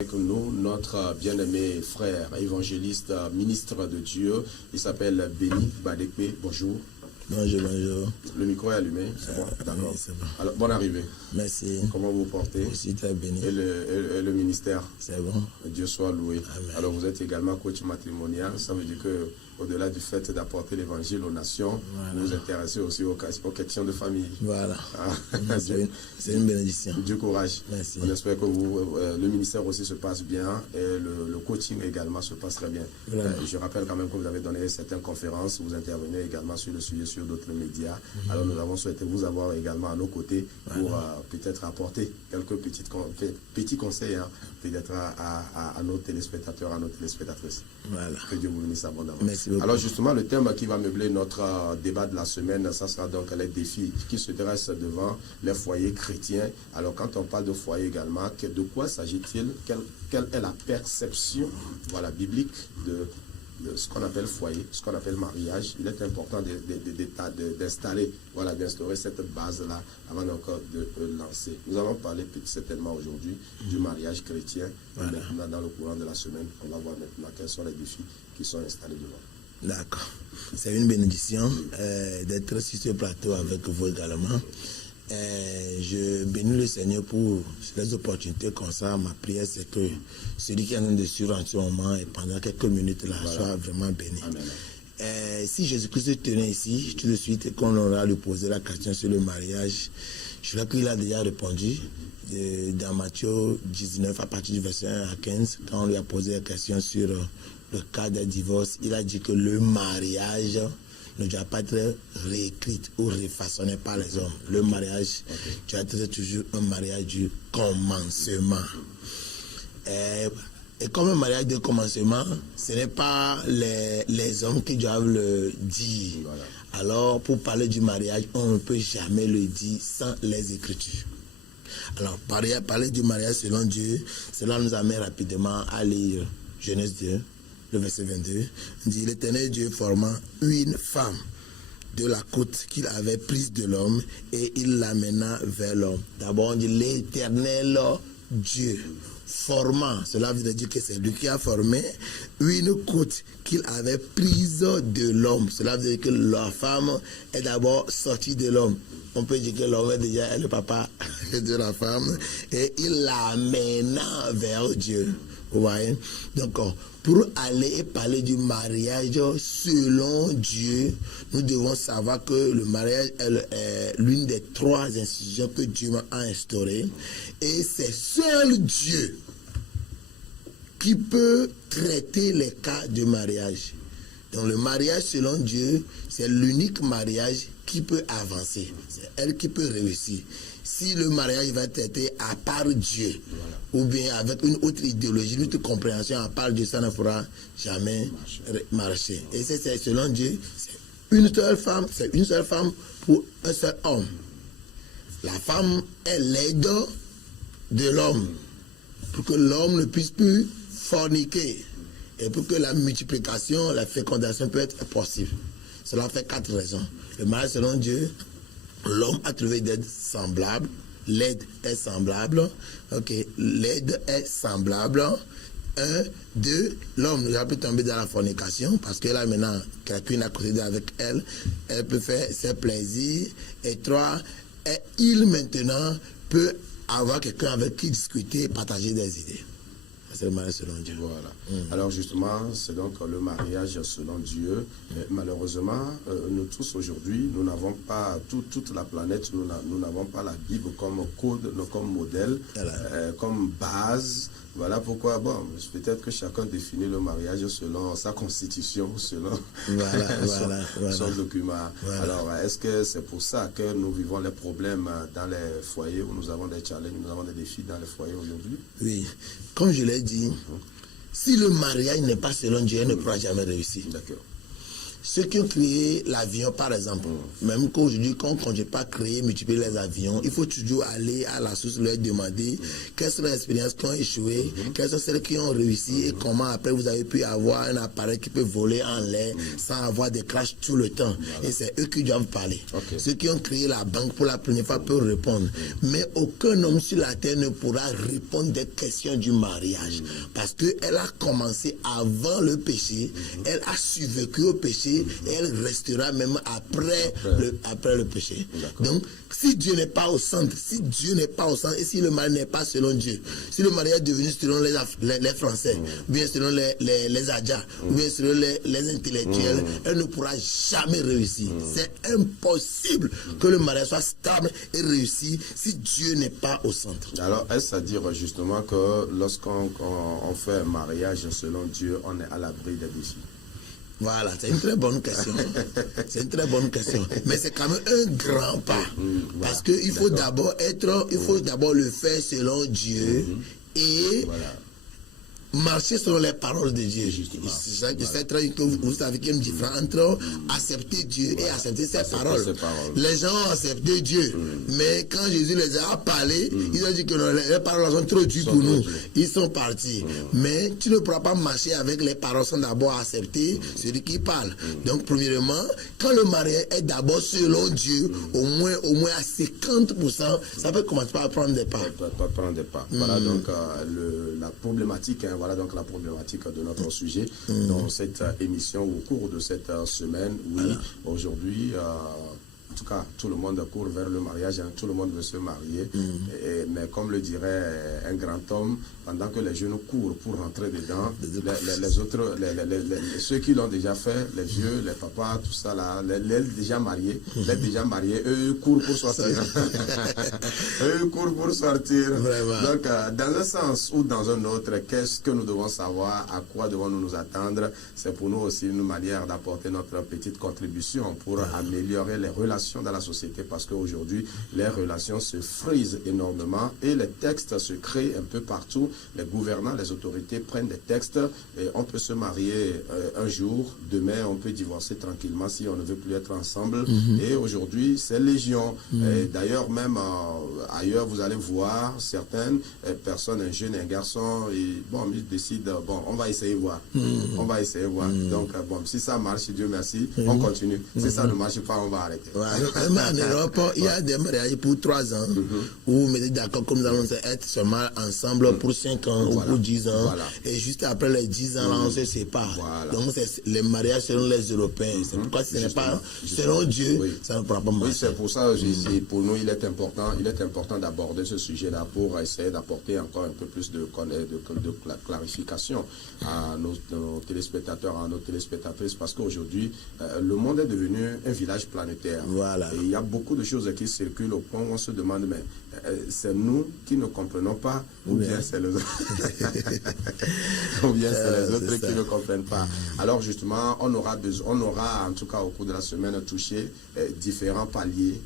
Avec nous, notre bien-aimé frère, évangéliste, ministre de Dieu, il s'appelle Béni Badekpe. Bonjour. Bonjour, bonjour. Le micro est allumé, c'est bon, d'accord. Oui, c'est bon. Alors, bonne arrivée. Merci. Comment vous portez? Aussi très béni. Et le ministère? C'est bon. Dieu soit loué. Amen. Alors, vous êtes également coach matrimonial. Ça veut dire que, au-delà du fait d'apporter l'évangile aux nations, Voilà. vous vous intéressez aussi aux questions de famille. Voilà. Ah. C'est une bénédiction. Du courage. Merci. On espère que le ministère aussi se passe bien et le coaching également se passe très bien. Je rappelle quand même que vous avez donné certaines conférences, vous intervenez également sur le sujet sur d'autres médias. Alors nous avons souhaité vous avoir également à nos côtés pour peut-être apporter quelques petits conseils peut-être à nos téléspectateurs, à nos téléspectatrices. Voilà. Que Dieu vous bénisse abondamment. Merci beaucoup. Alors justement, le thème qui va meubler notre débat de la semaine, ça sera donc les défis qui se dressent devant les foyers chrétiens. Alors quand on parle de foyer également, de quoi s'agit-il? Quelle est la perception biblique de ce qu'on appelle foyer, ce qu'on appelle mariage? Il est important d'instaurer cette base-là avant encore de lancer. Nous allons parler certainement aujourd'hui du mariage chrétien. Voilà. Maintenant, dans le courant de la semaine, on va voir maintenant quels sont les défis qui sont installés devant. D'accord. C'est une bénédiction d'être sur ce plateau avec vous également. Je bénis le Seigneur pour les opportunités comme ça. Ma prière, c'est que celui qui est en train de suivre en ce moment et pendant quelques minutes là, soit vraiment béni. Amen. Si Jésus-Christ tenait ici, tout de suite, quand on aura lui posé la question sur le mariage, je crois qu'il a déjà répondu dans Matthieu 19, à partir du verset 1 à 15, quand on lui a posé la question sur le cas des divorces, il a dit que le mariage ne doit pas être réécrit ou refaçonné par les hommes. Le mariage doit être toujours un mariage du commencement. Et comme un mariage de commencement, ce n'est pas les hommes qui doivent le dire. Voilà. Alors, pour parler du mariage, on ne peut jamais le dire sans les Écritures. Alors, parler du mariage selon Dieu, cela nous amène rapidement à lire Genèse 2. Le verset 22, dit: l'Éternel Dieu formant une femme de la côte qu'il avait prise de l'homme et il l'amena vers l'homme. D'abord, on dit l'Éternel Dieu formant, cela veut dire que c'est lui qui a formé une côte qu'il avait prise de l'homme. Cela veut dire que la femme est d'abord sortie de l'homme. On peut dire que l'homme est déjà le papa de la femme et il l'amena vers Dieu. Vous voyez? Donc, pour aller et parler du mariage selon Dieu, nous devons savoir que le mariage est l'une des 3 institutions que Dieu a instaurées. Et c'est seul Dieu qui peut traiter les cas de mariage. Donc, le mariage selon Dieu, c'est l'unique mariage qui peut avancer. C'est elle qui peut réussir. Si le mariage va être traité à part Dieu, ou bien avec une autre idéologie, une autre compréhension à part Dieu, ça ne fera jamais marcher. Et c'est selon Dieu, c'est une seule femme pour un seul homme. La femme est l'aide de l'homme, pour que l'homme ne puisse plus forniquer, et pour que la multiplication, la fécondation peut être possible. Cela fait 4 raisons. Le mariage selon Dieu, l'homme a trouvé d'aide semblable, l'aide est semblable, l'aide est semblable. 1, 2, l'homme ne va plus tomber dans la fornication parce que là maintenant, quelqu'un a côté avec elle, elle peut faire ses plaisirs. Et 3, il maintenant peut avoir quelqu'un avec qui discuter et partager des idées. C'est le mariage selon Dieu. Voilà. Alors justement, c'est donc le mariage selon Dieu. Mais malheureusement, nous tous aujourd'hui, nous n'avons pas, toute la planète, nous n'avons pas la Bible comme code, comme modèle, comme base. Voilà pourquoi, peut-être que chacun définit le mariage selon sa constitution, selon son document. Voilà. Alors, est-ce que c'est pour ça que nous vivons les problèmes dans les foyers, où nous avons des challenges, nous avons des défis dans les foyers aujourd'hui? Oui, comme je l'ai dit, si le mariage n'est pas selon Dieu, il ne pourra jamais réussir. D'accord. Ceux qui ont créé l'avion, par exemple, même qu'aujourd'hui, quand on ne compte pas créer, multiplier les avions, il faut toujours aller à la source, leur demander quelles sont les expériences qui ont échoué, quelles sont celles qui ont réussi et comment après vous avez pu avoir un appareil qui peut voler en l'air sans avoir des crashs tout le temps. Et c'est eux qui doivent parler. Ceux qui ont créé la banque pour la première fois peuvent répondre. Mais aucun homme sur la terre ne pourra répondre des questions du mariage. Parce qu'elle a commencé avant le péché, elle a survécu au péché et elle restera même après le péché. Donc, si Dieu n'est pas au centre, et si le mariage n'est pas selon Dieu, si le mariage est devenu selon les Français, ou bien selon les Adjas, ou bien selon les intellectuels, elle ne pourra jamais réussir. C'est impossible que le mariage soit stable et réussi si Dieu n'est pas au centre. Alors, est-ce à dire justement que lorsqu'on fait un mariage selon Dieu, on est à l'abri des défis? Voilà, c'est une très bonne question. C'est une très bonne question. Mais c'est quand même un grand pas. Parce qu'il faut d'abord le faire selon Dieu et marcher selon les paroles de Dieu. Je sais très bien que vous savez qu'il y a une différence entre accepter Dieu et accepter ses paroles. Les gens ont accepté Dieu, mais quand Jésus les a parlé, ils ont dit que non, les paroles sont trop dures pour nous. Ils sont partis. Mais tu ne pourras pas marcher avec les paroles sans d'abord accepter celui qui parle. Donc, premièrement, quand le mariage est d'abord selon Dieu, au moins à 50%, ça peut commencer par prendre des pas. Voilà donc la problématique. Voilà donc la problématique de notre sujet dans cette émission au cours de cette semaine. Oui, aujourd'hui, en tout cas, tout le monde court vers le mariage, tout le monde veut se marier. Mais comme le dirait un grand homme, pendant que les jeunes courent pour rentrer dedans, les autres, ceux qui l'ont déjà fait, les vieux, les papas, tout ça là, les déjà mariés, eux courent pour sortir. Eux courent pour sortir. Vraiment. Donc, dans un sens ou dans un autre, qu'est-ce que nous devons savoir, à quoi devons-nous nous attendre? C'est pour nous aussi une manière d'apporter notre petite contribution pour améliorer les relations dans la société, parce qu'aujourd'hui, les relations se frisent énormément et les textes se créent un peu partout. Les gouvernants, les autorités prennent des textes et on peut se marier un jour, demain on peut divorcer tranquillement si on ne veut plus être ensemble. Et aujourd'hui, c'est légion. D'ailleurs, même ailleurs, vous allez voir certaines personnes, un jeune, un garçon, et bon, ils décident, bon, on va essayer voir. On va essayer voir. Donc, bon, si ça marche, Dieu merci, on continue. Si ça ne marche pas, on va arrêter. Même en Europe, il y a des mariages pour 3 ans où vous mettez d'accord comme nous allons être seulement ensemble pour 5 ans ou pour 10 ans. Et juste après les 10 ans, là, on se sépare. Donc, c'est les mariages selon les Européens. C'est pourquoi si ce n'est pas selon Dieu, ça ne pourra pas marcher. Oui, c'est pour ça, pour nous, il est important d'aborder ce sujet-là pour essayer d'apporter encore un peu plus de clarification à nos téléspectateurs, à nos téléspectatrices, parce qu'aujourd'hui, le monde est devenu un village planétaire. Voilà. Et il y a beaucoup de choses qui circulent au point où on se demande, mais c'est nous qui ne comprenons pas, ou bien c'est les autres, ou bien c'est les autres qui ne comprennent pas. Alors justement, on aura en tout cas au cours de la semaine touché différents paliers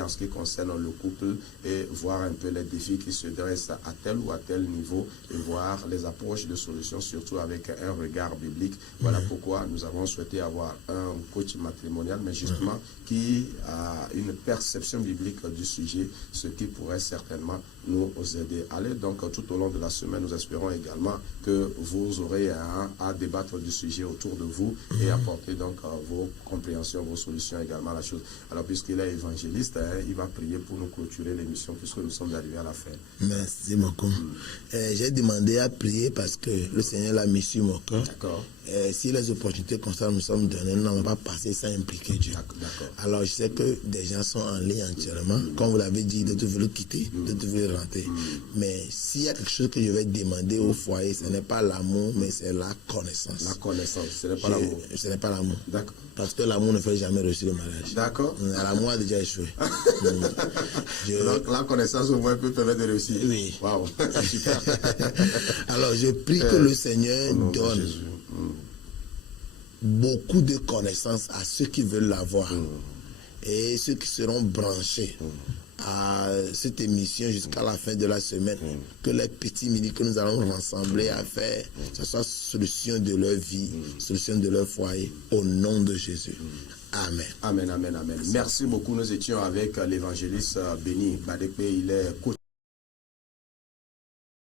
en ce qui concerne le couple et voir un peu les défis qui se dressent à tel ou à tel niveau et voir les approches de solutions, surtout avec un regard biblique. Voilà pourquoi nous avons souhaité avoir un coach matrimonial, mais justement qui a une perception biblique du sujet, ce qui pourrait certainement nous aider. Allez, donc tout au long de la semaine, nous espérons également que vous aurez à débattre du sujet autour de vous et apporter donc vos compréhensions, vos solutions également à la chose. Alors, puisqu'il est évangéliste, il va prier pour nous clôturer l'émission puisque nous sommes arrivés à la fin. Merci beaucoup. J'ai demandé à prier parce que le Seigneur l'a mis sur mon cœur. D'accord. Si les opportunités comme ça nous sommes données, nous n'allons pas passer sans impliquer Dieu. Alors, je sais que des gens sont en ligne entièrement. Comme vous l'avez dit, d'autres veulent quitter, d'autres veulent rentrer. Mais s'il y a quelque chose que je vais demander au foyer, ce n'est pas l'amour, mais c'est la connaissance. La connaissance, ce n'est pas l'amour. Ce n'est pas l'amour. D'accord. Parce que l'amour ne fait jamais réussir le mariage. D'accord. L'amour a déjà échoué. Donc, la connaissance au moins peut permettre de réussir. Oui. Waouh, super. Alors, je prie que le Seigneur donne beaucoup de connaissances à ceux qui veulent l'avoir. Et ceux qui seront branchés à cette émission jusqu'à la fin de la semaine, que les petits minutes que nous allons rassembler à faire, ce soit solution de leur vie, solution de leur foyer, au nom de Jésus. Amen. Amen, amen, amen. Merci beaucoup. Nous étions avec l'évangéliste Béni Badekpe. Il est coach